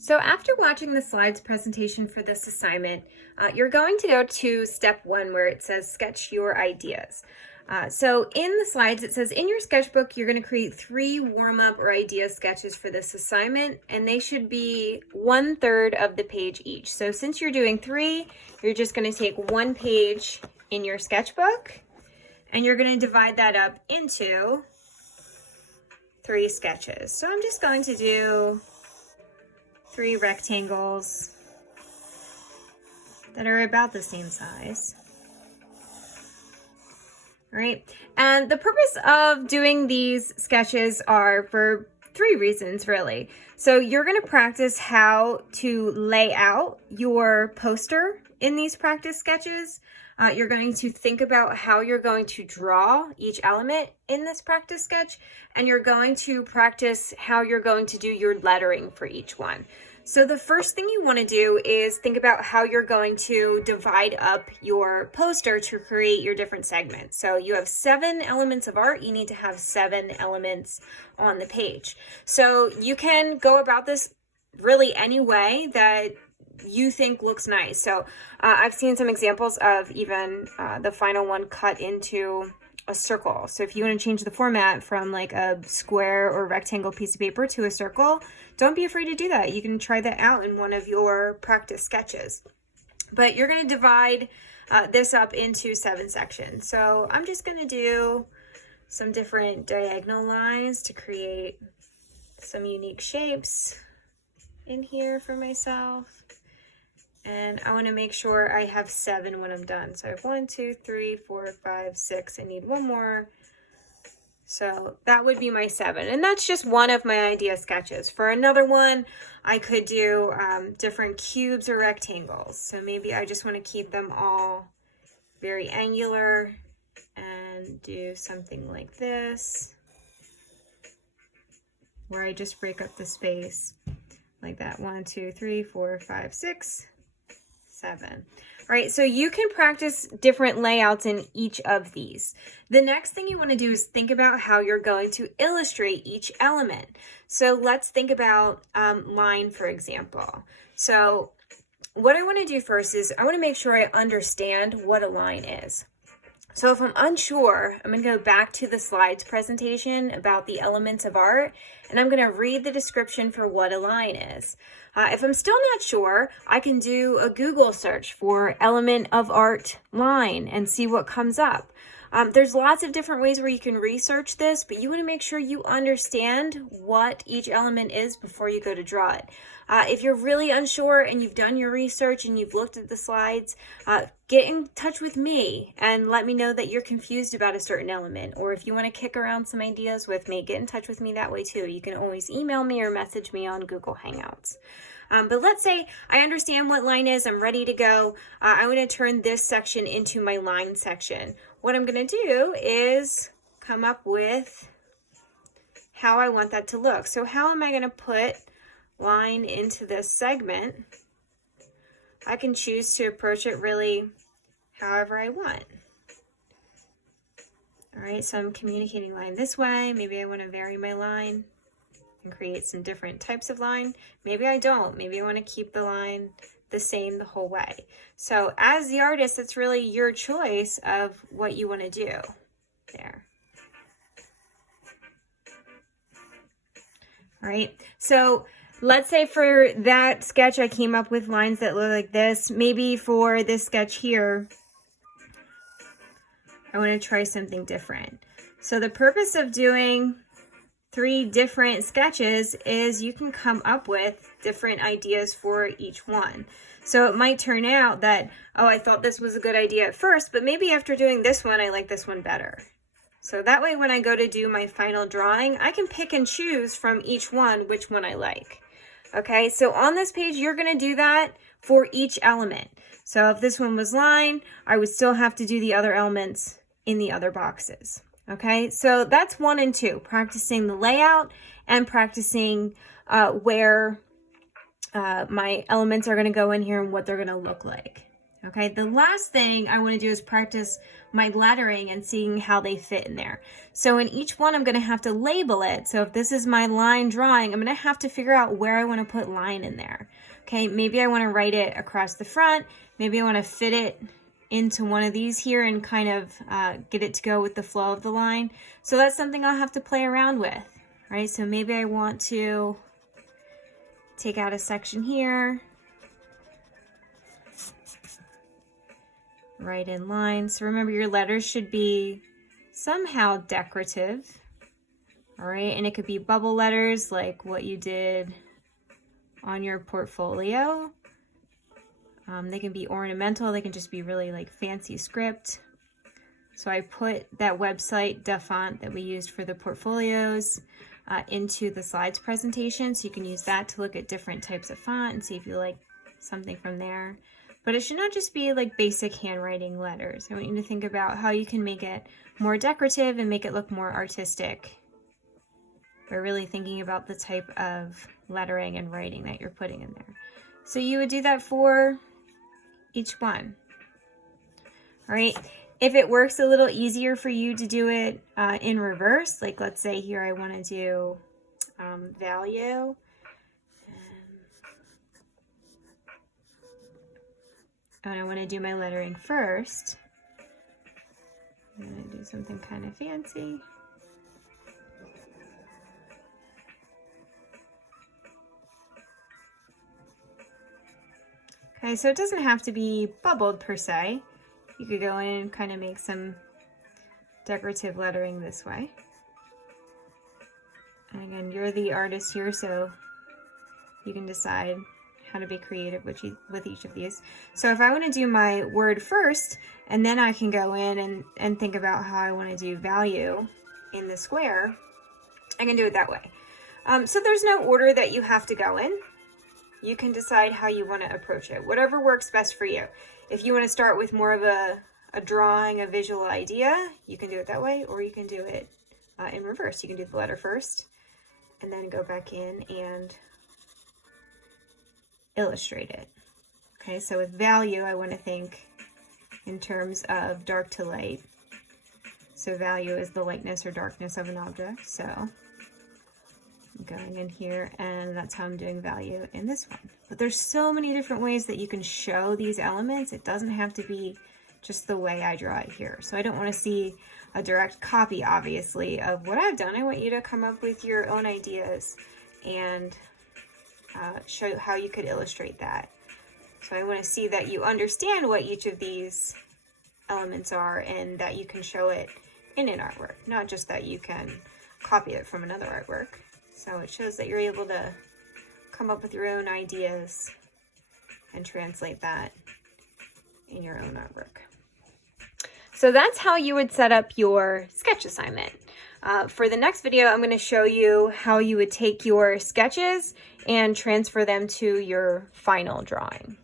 So after watching the slides presentation for this assignment, you're going to go to step 1 where it says sketch your ideas. So in the slides, it says in your sketchbook, you're going to create 3 warm-up or idea sketches for this assignment, and they should be 1/3 of the page each. So since you're doing 3, you're just going to take 1 page in your sketchbook, and you're going to divide that up into 3 sketches. So I'm just going to do 3 rectangles that are about the same size. All right, and the purpose of doing these sketches are for 3 reasons, really. So you're going to practice how to lay out your poster in these practice sketches. You're going to think about how you're going to draw each element in this practice sketch, and you're going to practice how you're going to do your lettering for each one. So the first thing you want to do is think about how you're going to divide up your poster to create your different segments. So you have 7 elements of art. You need to have 7 elements on the page. So you can go about this really any way that you think looks nice. So I've seen some examples of even the final one cut into a circle. So if you want to change the format from like a square or rectangle piece of paper to a circle, don't be afraid to do that. You can try that out in one of your practice sketches. But you're going to divide this up into 7 sections. So I'm just going to do some different diagonal lines to create some unique shapes in here for myself. And I want to make sure I have 7 when I'm done. So I have 1, 2, 3, 4, 5, 6. I need 1 more. So that would be my 7. And that's just one of my idea sketches. For another one, I could do different cubes or rectangles. So maybe I just want to keep them all very angular and do something like this, where I just break up the space like that. 1, 2, 3, 4, 5, 6. 7. All right, so you can practice different layouts in each of these. The next thing you want to do is think about how you're going to illustrate each element. So let's think about line, for example. So what I want to do first is I want to make sure I understand what a line is. So if I'm unsure, I'm going to go back to the slides presentation about the elements of art, and I'm going to read the description for what a line is. If I'm still not sure, I can do a Google search for element of art line and see what comes up. There's lots of different ways where you can research this, but you want to make sure you understand what each element is before you go to draw it. If you're really unsure and you've done your research and you've looked at the slides, get in touch with me and let me know that you're confused about a certain element. Or if you want to kick around some ideas with me, get in touch with me that way too. You can always email me or message me on Google Hangouts. But let's say I understand what line is, I'm ready to go. I'm going to turn this section into my line section. What I'm going to do is come up with how I want that to look. So how am I going to put line into this segment? I can choose to approach it really however I want. All right, so I'm communicating line this way. Maybe I want to vary my line and create some different types of line. Maybe I don't. Maybe I want to keep the line the same the whole way. So as the artist, it's really your choice of what you want to do there. All right, so let's say for that sketch, I came up with lines that look like this. Maybe for this sketch here, I want to try something different. So the purpose of doing 3 different sketches is you can come up with different ideas for each one. So it might turn out that, oh, I thought this was a good idea at first, but maybe after doing this one, I like this one better. So that way, when I go to do my final drawing, I can pick and choose from each one which one I like. Okay, so on this page, you're going to do that for each element. So if this one was line, I would still have to do the other elements in the other boxes. Okay, so that's 1 and 2, practicing the layout and practicing where my elements are going to go in here and what they're going to look like. Okay, the last thing I want to do is practice my lettering and seeing how they fit in there. So in each one, I'm going to have to label it. So if this is my line drawing, I'm going to have to figure out where I want to put line in there. Okay, maybe I want to write it across the front. Maybe I want to fit it into one of these here and kind of get it to go with the flow of the line. So that's something I'll have to play around with, right? So maybe I want to take out a section here, write in lines. So remember, your letters should be somehow decorative, all right? And it could be bubble letters like what you did on your portfolio. They can be ornamental. They can just be really like fancy script. So I put that website, DaFont, that we used for the portfolios into the slides presentation. So you can use that to look at different types of font and see if you like something from there. But it should not just be like basic handwriting letters. I want you to think about how you can make it more decorative and make it look more artistic by really thinking about the type of lettering and writing that you're putting in there. So you would do that for each one. All right. If it works a little easier for you to do it in reverse, like let's say here I want to do value. And I want to do my lettering first. I'm going to do something kind of fancy. Okay, so it doesn't have to be bubbled per se. You could go in and kind of make some decorative lettering this way. And again, you're the artist here, so you can decide how to be creative with each of these. So if I want to do my word first, and then I can go in and think about how I want to do value in the square, I can do it that way. So there's no order that you have to go in. You can decide how you want to approach it, whatever works best for you. If you want to start with more of a drawing, a visual idea, you can do it that way, or you can do it in reverse. You can do the letter first and then go back in and illustrate it. Okay, so with value, I want to think in terms of dark to light. So value is the lightness or darkness of an object. So I'm going in here, and that's how I'm doing value in this one. But there's so many different ways that you can show these elements. It doesn't have to be just the way I draw it here. So I don't want to see a direct copy, obviously, of what I've done. I want you to come up with your own ideas and show how you could illustrate that. So I want to see that you understand what each of these elements are and that you can show it in an artwork, not just that you can copy it from another artwork. So it shows that you're able to come up with your own ideas and translate that in your own artwork. So that's how you would set up your sketch assignment. For the next video, I'm going to show you how you would take your sketches and transfer them to your final drawing.